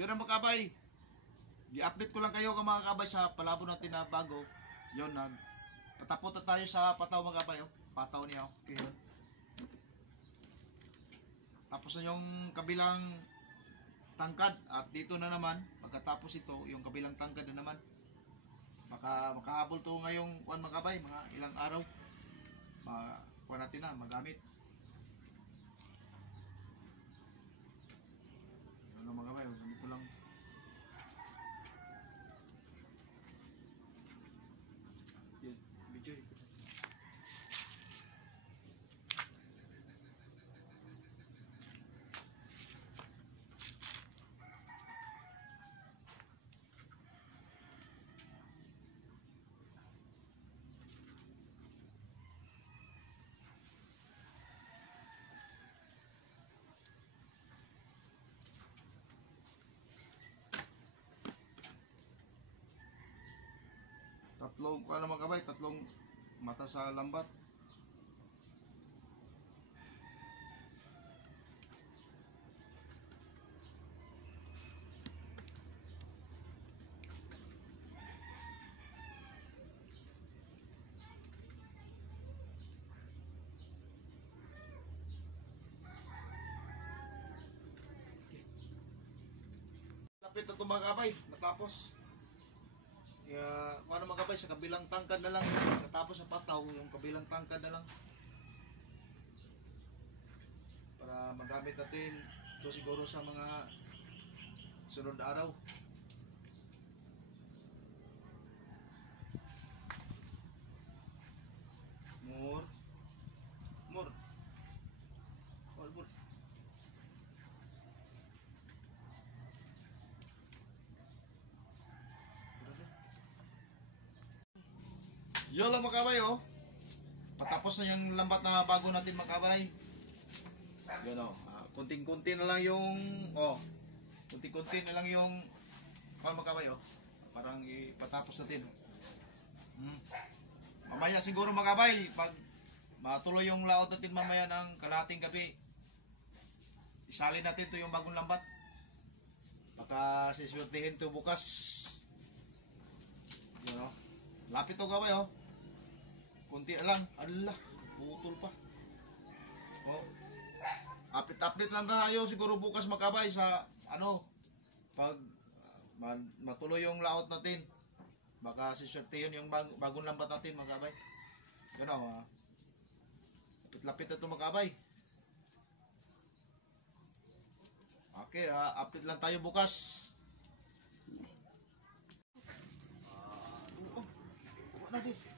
Yun ang mga kabay. I-update ko lang kayo mga kabay sa palabo natin na bago. Yun, patapot na tayo sa pataw mga kabay. Oh. Pataw niya. Okay, yun. Tapos na yung kabilang tangkad. At dito na naman, pagkatapos ito, yung kabilang tangkad na naman. Makahabol to ngayong mga kabay, mga ilang araw. Kuha natin na, magamit. Ano mga kabay, ganito lang. Yun, video yun. Tatlong, ano mga kabay, tatlong mata sa lambat. Lapit na ito mga kabay, natapos. Kung ano mga kabay, sa kabilang tangkad na lang. Natapos sa pataw, yung kabilang tangkad na lang. Para magamit natin ito siguro sa mga sunod araw. More. Yun lang mga kabay, oh. Patapos na yung lambat na bago natin mga kabay. Yun, oh. Kunting-kunti na lang yung kunting-kunti na lang yung mga kabay, oh. Parang ipatapos natin. Mamaya siguro mga kabay, pag matuloy yung laot natin mamaya ng kalahating gabi, isalin natin to yung bagong lambat. Baka siswertihin to bukas. Yun, oh. Lapit to kabay, oh. Kunti na lang. Allah, putol pa. Oh. Update lang tayo siguro bukas makabay sa pag matuloy yung laot natin. Baka siswertihin yung bagong lambat natin makabay. Gano, lapit na ito makabay. Okay, update lang tayo bukas. Natin.